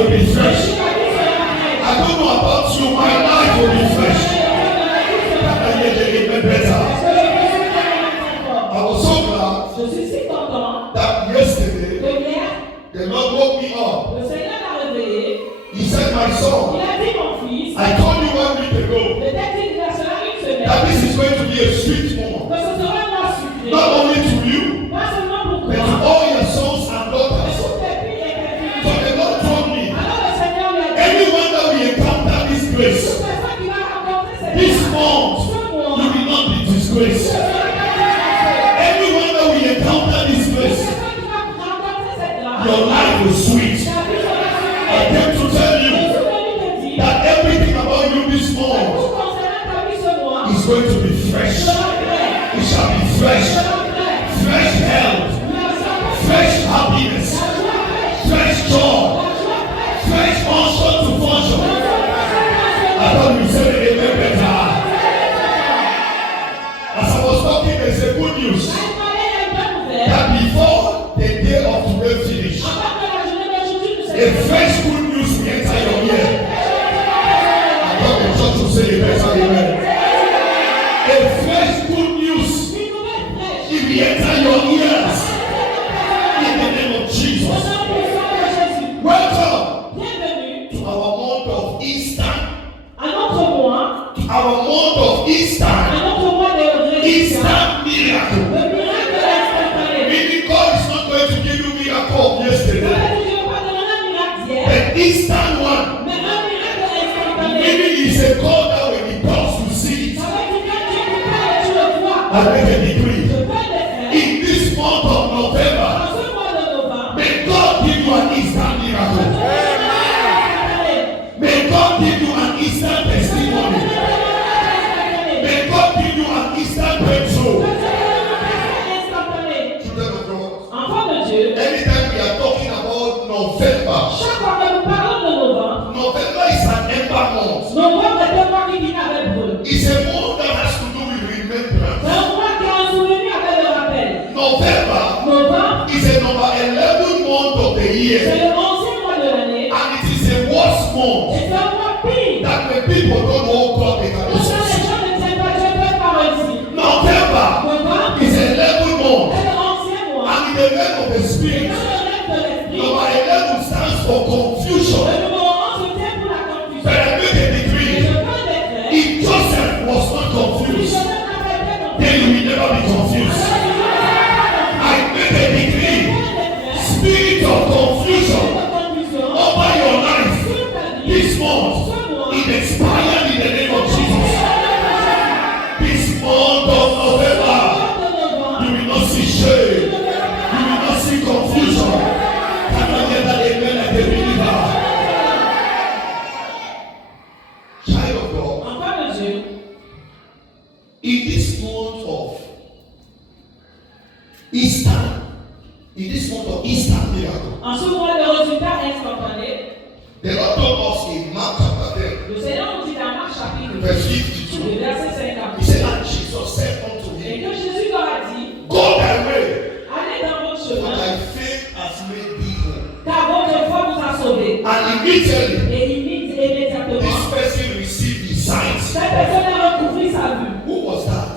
will be fresh. I don't know about you, my life will be fresh. Better. I was so glad that yesterday the Lord woke me up. He said, my son, I told you 1 week ago that this is going to be a sweet moment. Not only to you, but to all your sons and daughters. So the Lord told me, anyone that we encounter this grace, this month, you will not be disgraced. Anyone that we encounter this grace, your life will sweet. I came to tell you that everything about you this month is going to be fresh. It shall be fresh. Fresh health, fresh happiness, fresh joy, fresh function to function. I thought you said it amen better. As I was talking, there's a good news that before the day of today finish, a fresh good news will enter your ear. I thought the church would say it better amen. A fresh good news will enter your ears in the name of Jesus. Welcome to our month of Easter. Our month of Easter. Easter miracle. Meaning God is not going to give you miracle of yesterday, but Easter one. Meaning He's a God that when He comes to see it, I make a decree. In this month of November, may God give you an instant miracle. May God give you an instant testimony. May God give you an instant breakthrough. Children of God, anytime we are talking about November, November is an ember month. It's a month that has to do with remembrance. November is a number 11 month of the year, and it is a worst month that when people don't know God, they cannot succeed. November is 11 month, and in the name of the Spirit, number 11 stands for confusion. But I make a decree: if Joseph was not confused, then you will never be confused. I make a decree: spirit of confusion over your life this month, it expired in the name of Jesus. This month of November, you will not see shame, you will not see confusion. Can I get that amen like a believer? Child of God, in this month of Easter, in this month of Easter miracle, the Lord told us in Mark chapter 10, verse 52. He said, and Jesus said unto him, go thy way, for thy faith has made thee whole. And immediately, this person received his sight. Who was that?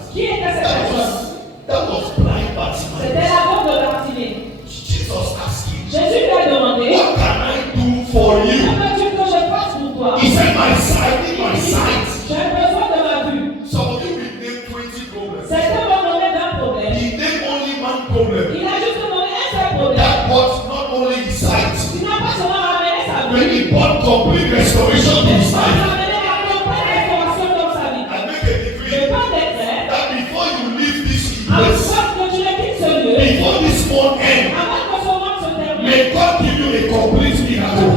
That was blind Bartimaeus. Jesus asked him, what can I do for you? He said, my sight, in my sight. Some of you will name 20 problems. He named only one problem. That was not only his sight. When he brought complete restoration to his life, I make a decree that before you leave this place, before this month ends, may God give you a complete miracle.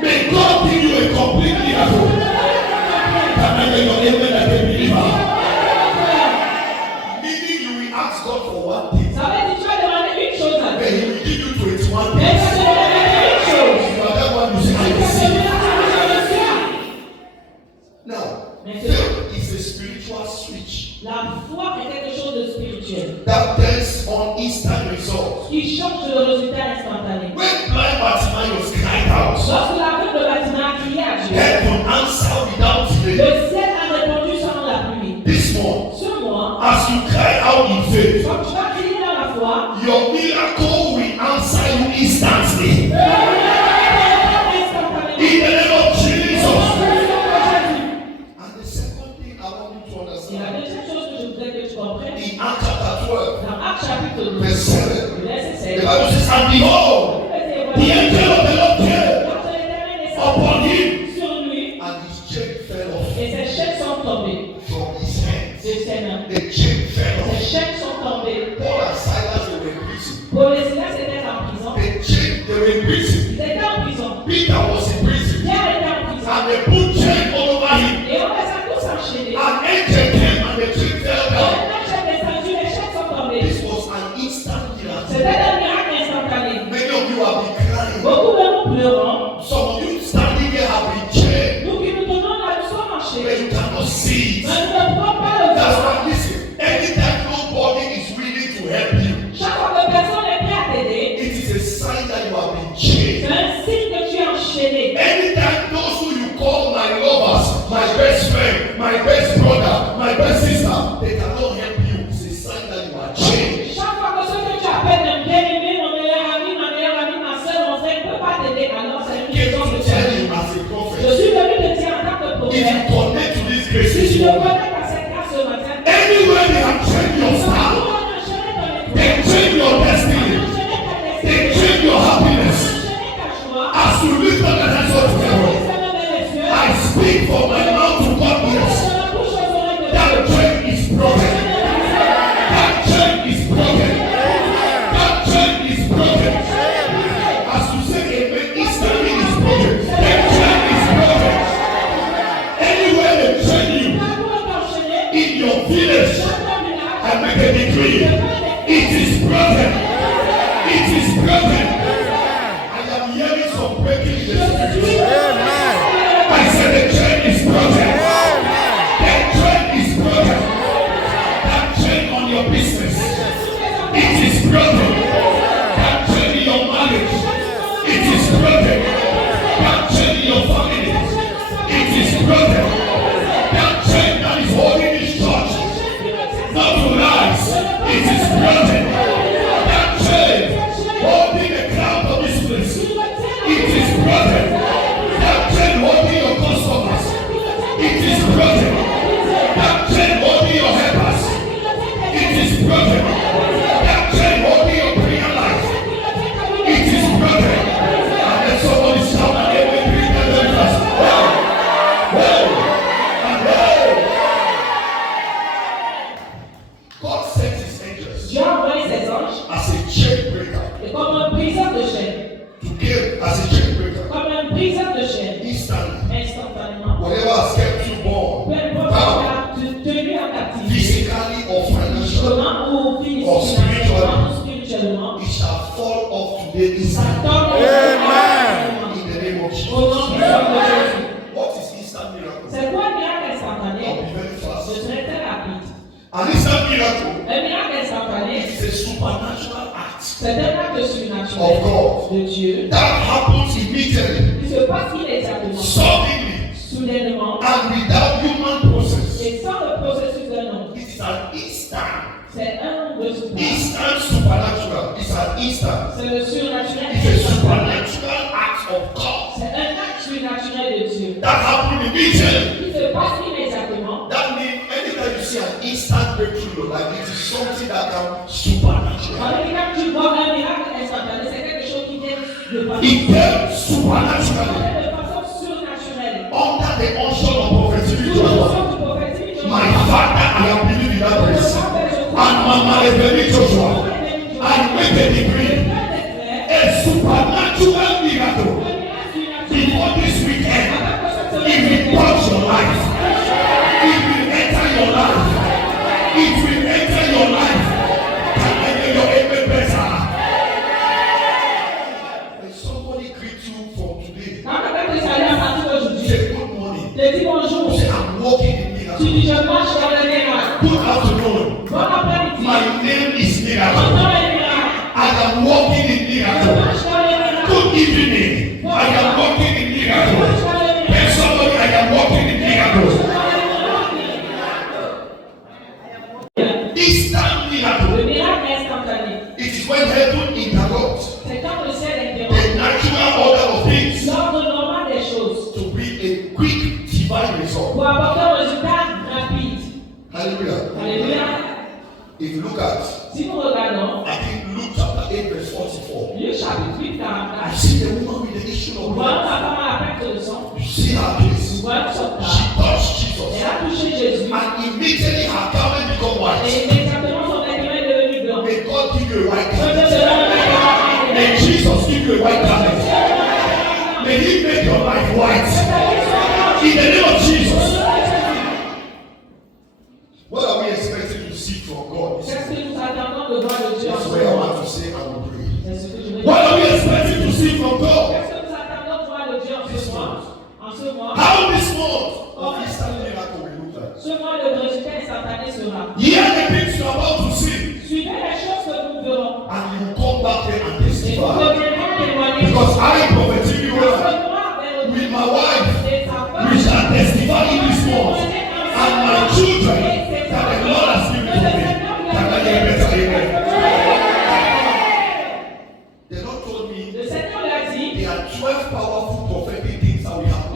May God give you a complete miracle. Can I get your amen like a believer? Meaning you will ask God for one thing, then He will give you 21 things. For that one you say, I receive. you have been chained. C'est un signe que tu es enchaîné. Anytime those who you call my lovers, my best friend, my best brother, my best sister, they cannot help you. It's a sign that you are chained. Chaque fois que ce que tu appelles un bien-aimé, mon meilleur ami, ma meilleure amie, ma soeur, mon frère, ne peut pas t'aider, alors c'est une raison de Tell you as a prophet. Je suis venu te dire en tant que If prophète. you connect to this grace, Si tu this me morning, connectes à cette grâce ce matin, anywhere they have chained your star, they chain your destiny, they chain your happiness. As you lift up the hands of heaven, I speak from my mouth to God, yes. That chain is broken. That chain is broken. That chain is broken. As you say amen, instantly is broken. That chain is broken. Anywhere they chain you, in your village, I make a decree. It is broken. It is broken. I am hearing some breaking in the spirit. I said the chain is broken. That chain is broken. That chain on your business. It is broken. That chain in your marriage. It is broken. That chain in your family. It is broken. That chain that is holding this church not to rise. It is broken. That chain holding the crown of this place. It is broken. That chain holding your customers. It is broken. That chain holding your helpers. It is broken. That chain holding your prayer life. It is broken. And then somebody shout and every three deliverance. God sent his angels Dieu a envoyé ses anges as a chain breaker et comme un briseur de chaîne, to give as a chain breaker comme un briseur de chaîne, instantly. instantanément. Whatever has kept you Peu born, importe bound, ce qui a tenu en captivité, physically or financially, comment ou Or financièrement ou spirituellement, it shall fall off today ça instantly. tombe In the name of au nom Jesus. du Seigneur Jésus. What is instant miracle? C'est quoi un miracle instantané? I'll be very Je fast. serai très rapide. An instant miracle Un miracle instantané, is a supernatural act c'est un acte surnaturel of God de Dieu that happens immediately, qui se passe immédiatement, suddenly, soudainement, and without human process. et sans le processus d'un homme. It is an instant. C'est un résultat. Instant supernatural. It's an instant. C'est le surnaturel. It's a supernatural act of God C'est un acte surnaturel de Dieu. that happened immediately. Qui se passe immédiatement. That means anytime you see an instant breakthrough, like it is something that can supernatural. Quand tu vois un miracle instantané, c'est quelque chose qui vient de façon It came supernaturally de façon surnaturelle. under the unction of prophetic Sous Joshua. l'onction du prophète Joshua. My father, I have believed in that grace. And Mama Ebeli Joshua, I make a decree. A supernatural miracle before this weekend. It will touch your life. It will enter your life. It will enter your life. Can I hear your amen better? When somebody greets you from today, say good morning. Say I'm walking in miracle. Good afternoon. My name is Miracle. I am walking in miracle. Good evening. I am walking in miracle. Tell somebody I am walking in miracle. Instant miracle. It is when heaven interrupts the natural order of things to bring a quick divine result. Hallelujah. If you look at, Si nous regardons I think Luke chapter 8 verse 44. Luc chapitre 8, I 44, see the woman with the issue nous of voyons blood. la femme à la perte de sang, You see her case. nous voyons son cas, She touched Jesus. elle a touché Jésus, And immediately her garment become white. et immédiatement son vêtement est devenu blanc. May God give you a white Dieu te garment. donne un vêtement. May Jesus give you a white garment. May He make your life white. In the name of Jesus. What are we expecting to see from God? Qu'est-ce que nous attendons de voir de Dieu en That's ce where I moment? want to say I will pray. C'est ce que je veux What dire. are we expecting to see from God? Qu'est-ce que nous attendons de voir de Dieu en ce mois? En ce mois, How this month of instant miracle will look like. ce mois de résultat instantané sera. Hear the things you are about to see. Suivez les choses que nous verrons. And you will come back here and Et nous testify. reviendrons témoigner. I prophetically with my wife, we shall testify in this month, and my children that the Lord has given to me. Can I get better? Amen. The Lord told me there are 12 powerful prophetic things that we have.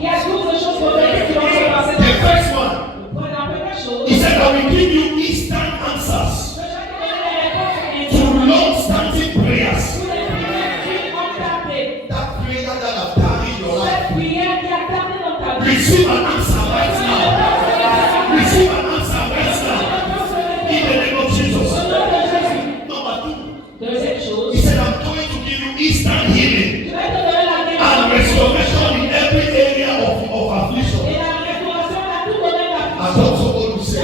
The first one, he said, I will give you instant answers to long-standing prayers. That prayer that have done in your life, receive an answer right now. Receive an answer right now. In the name of Jesus. Number 2, he said, I'm going to give you instant healing and restoration in every area of affliction. And also God will say,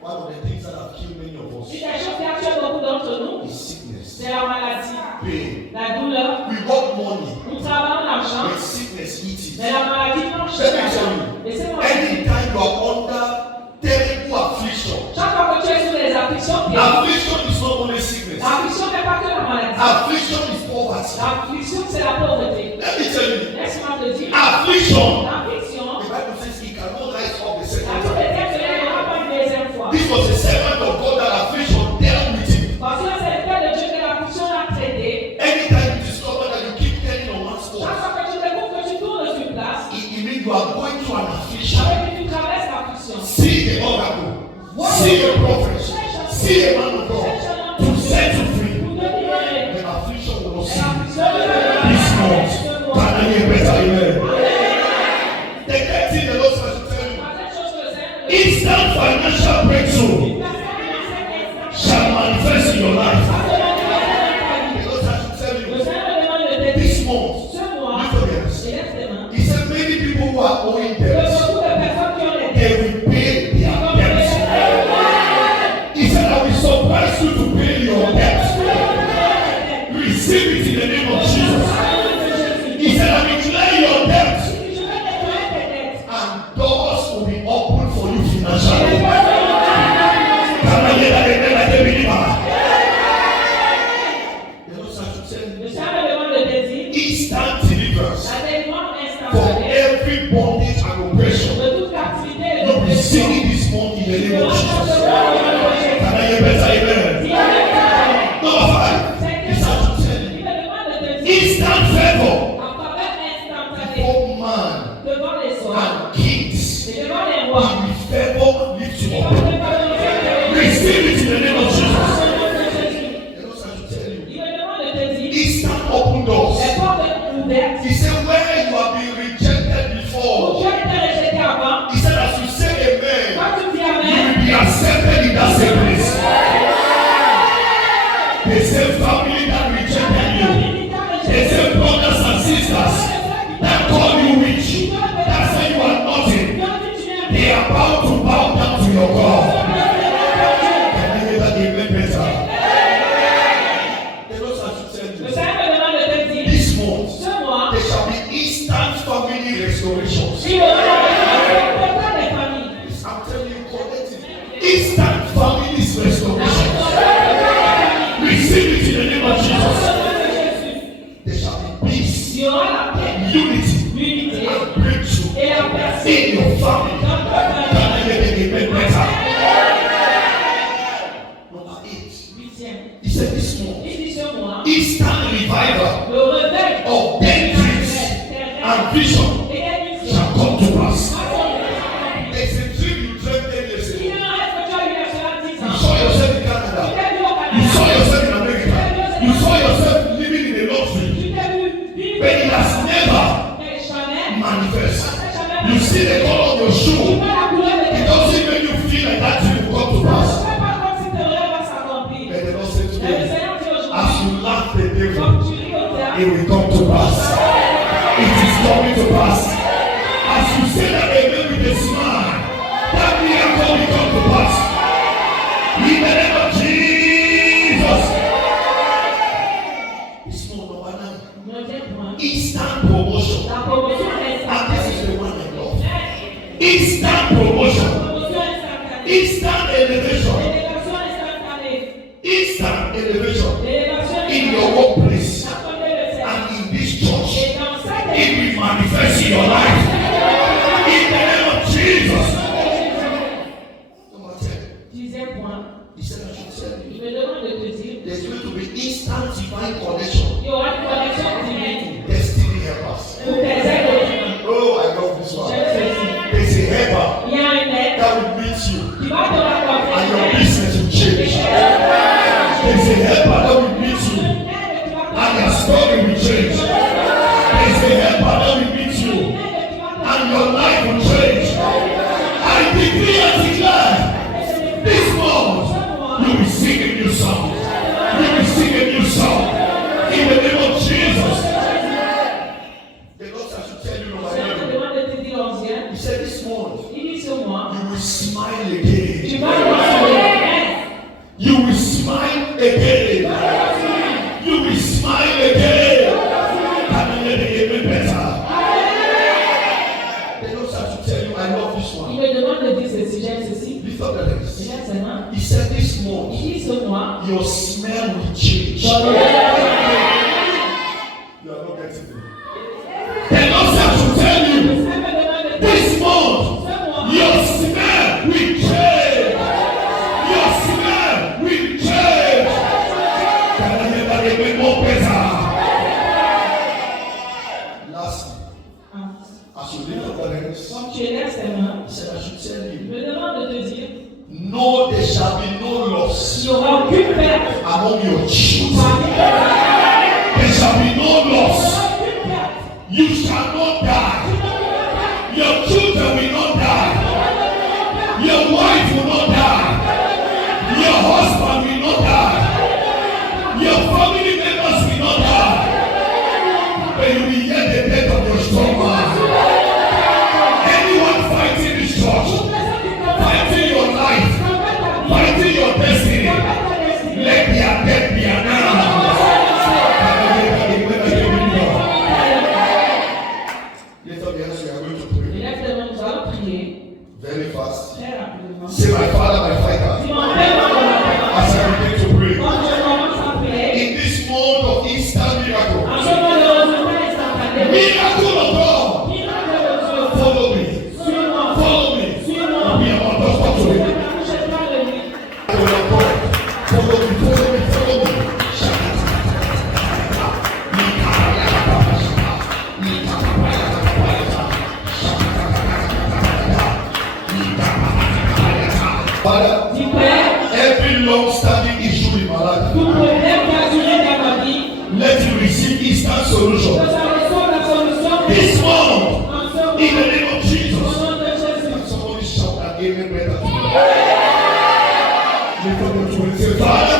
one of the things that have killed many of us is sickness, pain. We got money, but sickness eats it. Let me tell you, anytime you are under terrible affliction, affliction is not only sickness. Affliction is poverty. Let me tell you, affliction, the Bible says he cannot rise up the second time. This was a servant of God that affliction dealt with him. Anytime you discover that you keep turning on one spot, it means you are going through an affliction. See the oracle, see the prophet, see a man of God to set you free. The affliction will not see you. This month, can I hear better? Amen. The third thing the Lord says to tell you, instant financial breakthrough shall manifest in your life. The Lord says to tell you, this month, he said many people who are owing debts, they will pay their debts. He said, I will surprise you to pay your debts. Receive it in the name of Jesus. He said, I will clear your debts, and doors will be open for you financially. Can I hear that amen like a believer? The Lord said to tell you, instant deliverance from every bondage and oppression. You receive it this month in the name of Jesus. Can I hear better? Amen. Number 5, he said to tell you, instant favor for man and kings. He will favor lift you up. Receive it in the name of Jesus. The Lord said to tell you, instant open doors. He said, where you have been rejected before, he said, as you say amen, you will be accepted in that same place. The same family that rejected you, the same brothers and sisters that call you witch, that say you are nothing, they are about to bow down to your God. Can you hear that amen better? The Lord said to tell you, this month, there shall be instant family restorations. I'm telling you, connect it. Instant family restorations. Receive it in the name of Jesus. There shall be peace, unity, and breakthrough in your family. Can I hear the amen better? Number 8. He said this month, instant revival of dead dreams and vision shall come to pass. There's a dream you dreamt 10 years ago. You saw yourself in Canada. You saw yourself in America. You saw yourself living in a luxury. But it has never manifest. You see the color of your shoe. It doesn't make you feel like that dream will come to pass. But the Lord said to me, as you laugh the devil, it will come to pass. It is coming to pass. As you say that amen with a smile, that miracle will come to pass. In the name of Jesus. This month, number 9. Instant promotion. And this is the one I love. Instant promotion. Instant elevation. Instant elevation in your workplace. will change. There is a helper that will meet you, and your life will change. I decree and declare this month you will sing a new song. You will sing a new song in the name of Jesus. The Lord said, I should tell you, Lord, He said this month you will smile again. You will smile again. You will smile again. Can you let it get better? The Lord said, I should tell you, I love this one. Lift up the legs. He said this month your smell will change. You are not getting it. The Lord said, I should tell you, this month your smell will change. Your smell will change. Can I hear that again more better? Lastly, as you lift up the hands, he said, I should tell you, no, there shall be no loss among your children. There shall be no loss. You shall not die. Your children will not die. Your wife will not die. Your husband will not die. Your family members will not die. But you will hear the death of your strong man. Anyone fighting this church, fighting your life, fighting your destiny, let their death be announced. Lift up your hands, we are going to pray. Very fast. Say, my Father, my fighter. As I begin to pray. In this month of Easter miracle. Miracle of God. Follow me. Follow me. We are on the spot today. Follow me. Follow me. Follow me. Father, every long-standing issue in my life, let you receive instant solution. This month, in the name of Jesus. Somebody shout that amen better. Lift up your two and say, Father,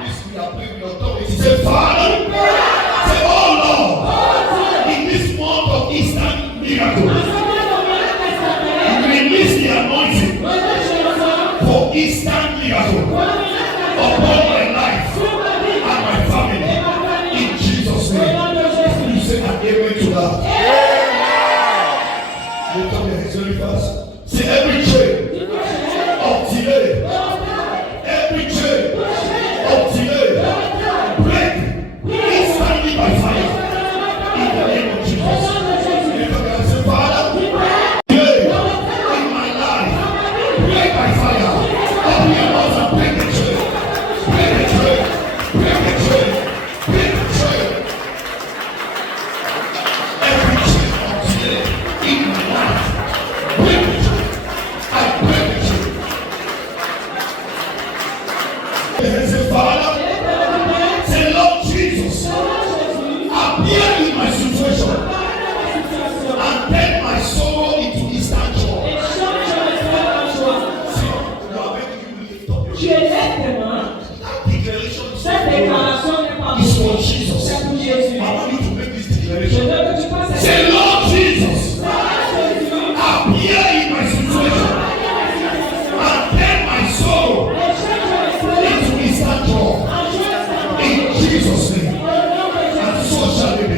please we are praying with authority. Say, Father, say, oh Lord, in this month of instant miracle, release the anointing for instant miracle upon my life and my family. In Jesus' name. You say an amen to that. Lift up your hands very fast. Say every chain of delay, every chain of delay, break instantly by fire. In the name of Jesus. Lift up your hands. Say, Father, delay in my life, break by fire. Open your mouth and break the chain. Break the chain. Break the chain. Break the chain. Every chain of delay in my life, break the chain. I break the chain. And say, Father, say, Lord Jesus, appear in my situation and turn my sorrow into instant joy. Cette déclaration n'est pas pour Jesus. C'est pour Jésus. I want you to make this declaration. Je veux que tu fasses. Say, Lord Jesus, appear in my situation and turn my sorrow into instant joy. In Jesus' name. And so shall it be.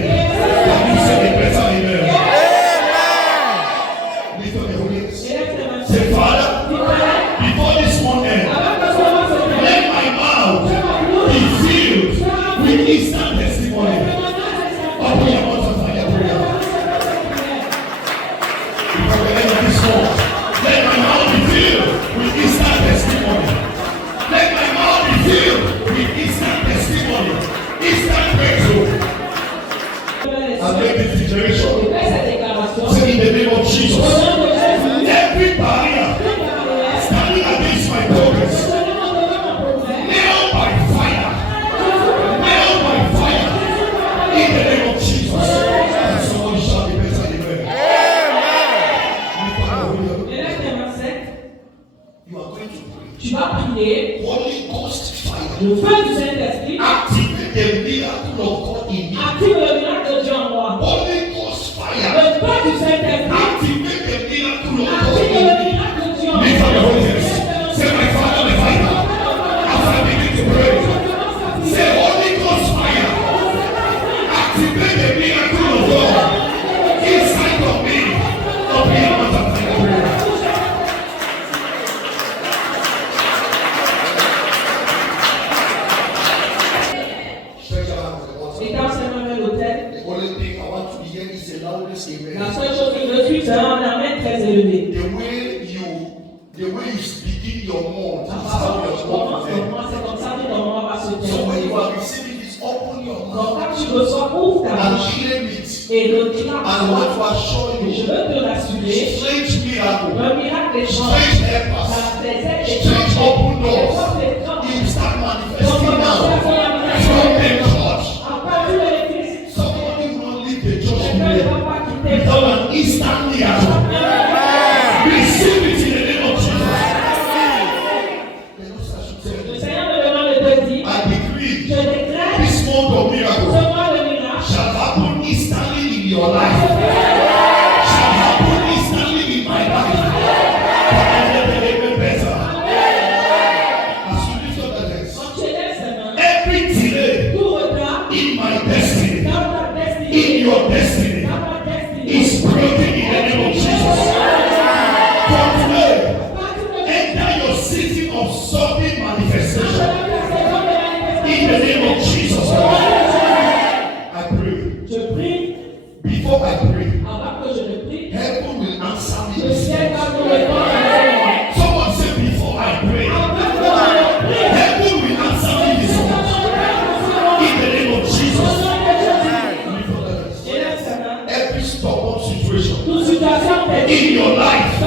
down on the altar. Et quand c'est même l'autel, The only thing I want to hear is the loudest amen. la seule chose que je suis, c'est un amen très élevé. The way you speak in your mouth, La is façon how dont your tu mouth commences, is. c'est comme ça que ton mot va se So when you faire. are receiving this, open your Donc mouth quand tu reçois, ouvre ta and bouche claim it. et le déclare. And I want to assure Je you, veux te rassurer, strange miracle, un miracle est grand. strange helpers, strange open doors, it will start manifesting now from the church. Somebody will not leave the church today without an instant miracle. Receive it in the name of Jesus. I decree this month of miracle shall happen instantly in your life. Shall happen instantly in my life. Better. As you lift up the hands, every delay in my destiny, in your destiny, is broken in the name of Jesus. From today, enter your season of sudden manifestation in the name of Jesus. I pray. Je prie, Before I pray, avant que je ne prie, heaven will answer me. le ciel va me répondre. Someone say, before I pray, heaven will answer me this month in the name of Jesus. Every stubborn situation Toute situation in your life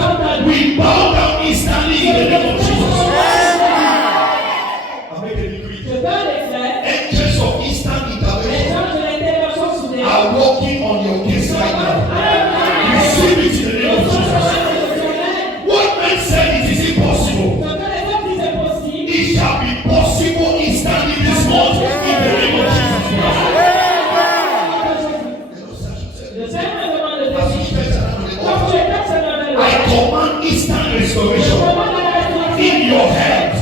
will bow down instantly in the name of Jesus. I make a decree. je peux les faire. Angels of instant Les intervention gens de l'intervention soudaine. are working on your case right now. Receive it in the name of Jesus. What man said it is impossible, it shall be possible instantly this month in the name of Jesus Christ. As you stretch around the altar, I command instant restoration in your health,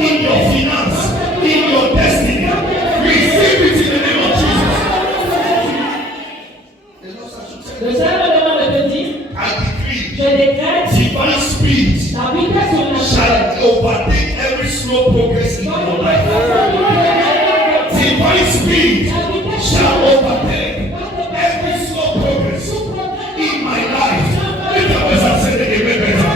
in your finance, in your destiny. Receive it in the name of Jesus. The Lord said, Le Seigneur me demande de te dire, I decree je décrète divine speed la vitesse surnaturelle. shall overtake every slow progress in your life. Divine speed shall overtake every slow progress in my life. Lift up your voice and say the amen better.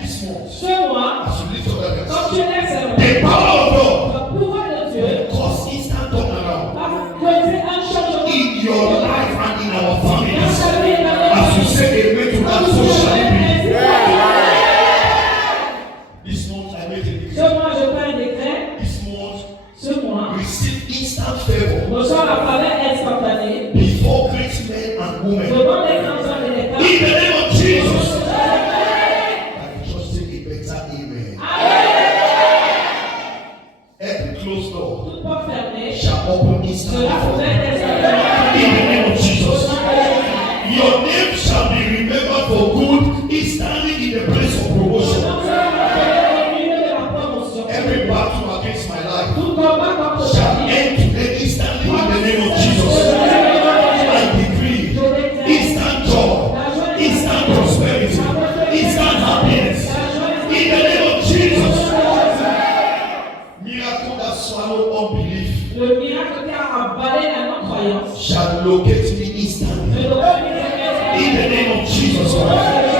This month, Ce mois, as you lift up your quand hands, tu lèves ces mains, the power of God le pouvoir de Dieu cause instant turnaround va causer un changement in your life and in our dans families. ta vie et dans notre As you vie. say amen to that, so shall it be. This month I make a Ce decree. mois, je fais un décret. This month Ce mois, receive instant favor reçois la faveur instantanée before great men and women. devant les grands hommes et les femmes. In the name of Jesus. I can just take a better amen. Every closed door Toute porte fermée shall open instantly sera for ouverte you. instantanément. In the name of Jesus. Your name shall be remembered for good instantly in the place of promotion. Every battle against my life Tout combat contre ta shall vie. end today instantly in the name of Jesus. I decree instant joy, instant prosperity, instant happiness in the name of Jesus. Miracle that swallowed unbelief Le miracle qui a avalé la non-croyance. shall locate me instantly in the name of Jesus Christ.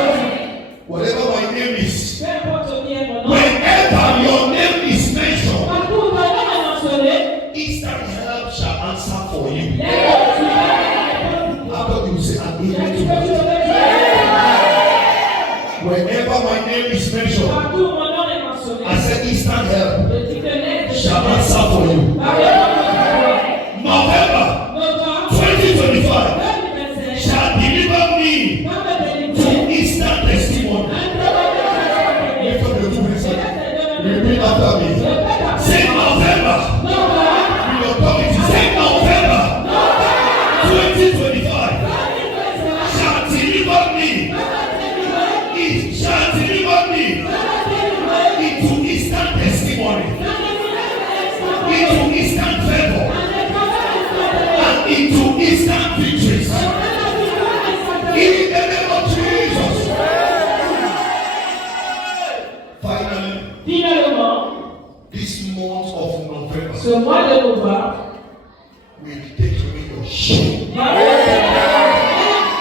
Whatever my name is, Peu importe qui est mon nom. whenever your name is mentioned, Partout où ton nom est mentionné, instant help shall answer for you. les gens qui viennent I thought you would say an amen tu to peux that. te Whenever my name is mentioned, Partout où mon nom est mentionné, I said instant help je dis que l'aide shall answer for you. November 2025 shall deliver me to instant testimony. Lift up your two hands and repeat after me. Say November. With authority. Say November 2025 shall deliver me. It shall deliver me into instant testimony. Into instant roi de Nova will take away your shame.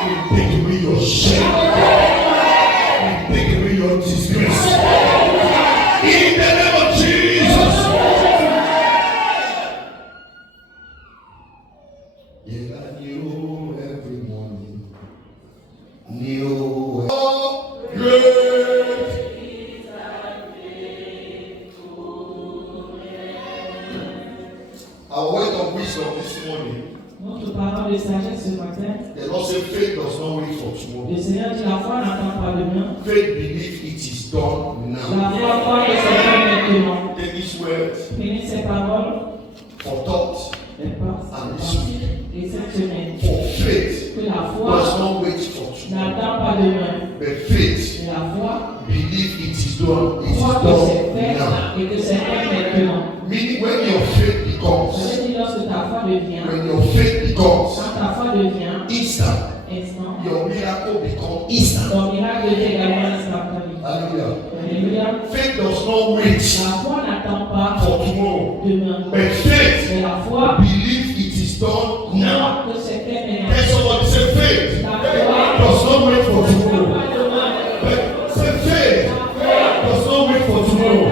Will take away your shame. Will take away your disgrace. In the name of Jesus. Yeah, I knew every morning. Knew great. Our word of wisdom this morning. Notre parole de sagesse ce matin. The Lord said faith does not wait for tomorrow. Le Seigneur dit la foi n'attend pas demain. Faith believe it is done now. La foi croit que c'est fait maintenant. Take this word Prenez ces paroles for thought et and this week. et cette semaine. For faith Que la does foi not wait for tomorrow. n'attend pas demain. But faith Et la foi believe it is done. It is croit que c'est done fait now. et que c'est fait maintenant. Meaning when your faith Je becomes, veux dire lorsque ta foi devient, when your faith becomes quand ta foi devient instant, instant, your miracle becomes instant. ton miracle devient également instantané. Hallelujah. Alléluia. Faith does not wait La foi n'attend pas for tomorrow. demain. But faith Mais la foi believe it is done now. croit que c'est fait maintenant. Can somebody say faith La foi does not wait for n'attend tomorrow. pas demain. But say faith does not wait for tomorrow.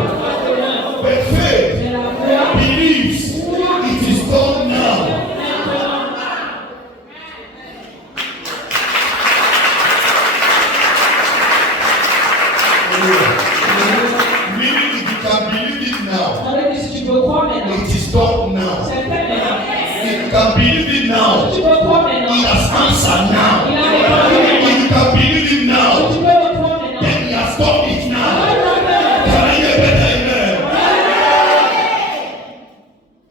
But faith Mais la foi believes it is done now. Meaning if you can believe it now, avec si tu peux croire maintenant, it is done now. c'est fait maintenant. If you can believe it now, Tu peux croire maintenant. he has answered Il now. a répondu If maintenant. you can believe it now, Tu peux le croire maintenant. then he has done it now. Amen. Can I hear better amen?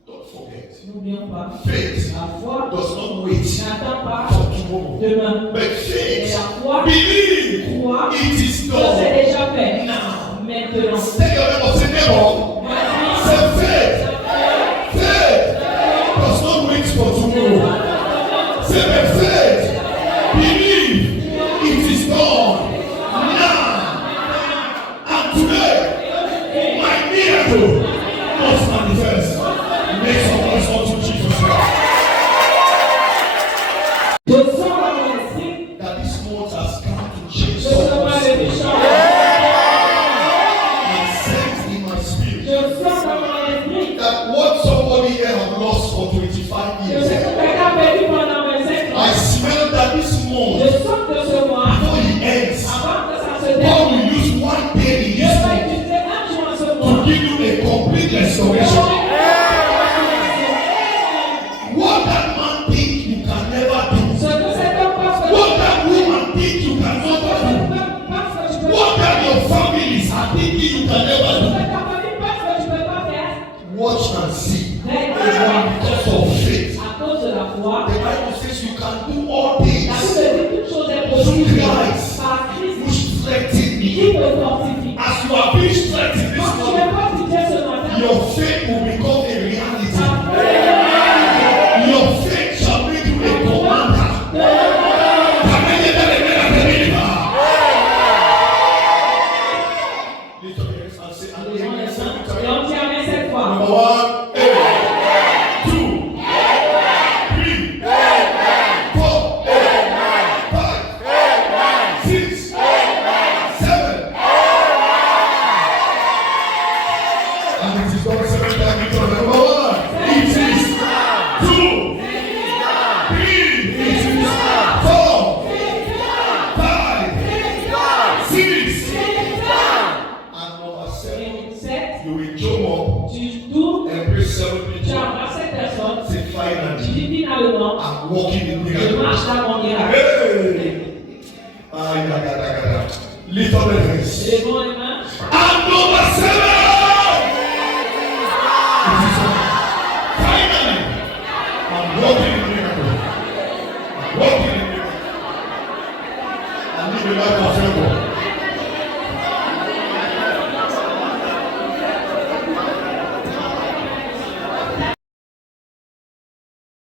Don't forget, N'oublions pas, faith la foi does not wait n'attend pas for tomorrow. demain. But Et faith la foi believe croit it is que c'est done déjà fait now. maintenant. Take your neighbor, say neighbor, say faith. Faith does not wait for tomorrow. Say but faith believe it is done now. And today, my miracle must manifest. Make some noise unto Jesus Christ. Je sens dans mon esprit, That this month has come to change je sens mal someone's le life. méchant. I sense in my spirit Je sens dans mon esprit that what somebody here have lost for 25 que years, ce que quelqu'un a perdu pendant 25 I ans. smell that this Je month, sens que ce mois, before it ends, avant que ça se God termine, will use one day in je this vais month utiliser un jour en ce to mois. give you a complete restoration. What that man think you can never do, Ce que cet homme pense que what that woman think you cannot do, what that your families are thinking you can never do, watch and see. Because of faith, à cause de la foi, the Bible says you can do all things la Bible dit toute chose est possible par Christ which strengthen qui me. me fortifie. As you are being strengthened this Quand tu morning, es fortifié ce matin, your faith will become a reality. ta foi est Your faith shall make you a commander. Can I hear that amen as a believer? Lift up your hands and say, and devant amen les saints. every Et time. on dit amen cette fois. Number one, amen. 2, 3, 4, 5, 6, 7. And it is done 7 times. Number one, it is 2, 3, it is 4, 5, 6, and number 7. Et 7, You will jump up, tu doutes, embrace 7 tu people, embrasses cette personne, say tu finally, dis finalement, I'm walking in je miracle. marche dans mon miracle. Hey! Ah, yada. Lift up the hands. Levons les mains. And number 7. It is on. Finally, I'm walking in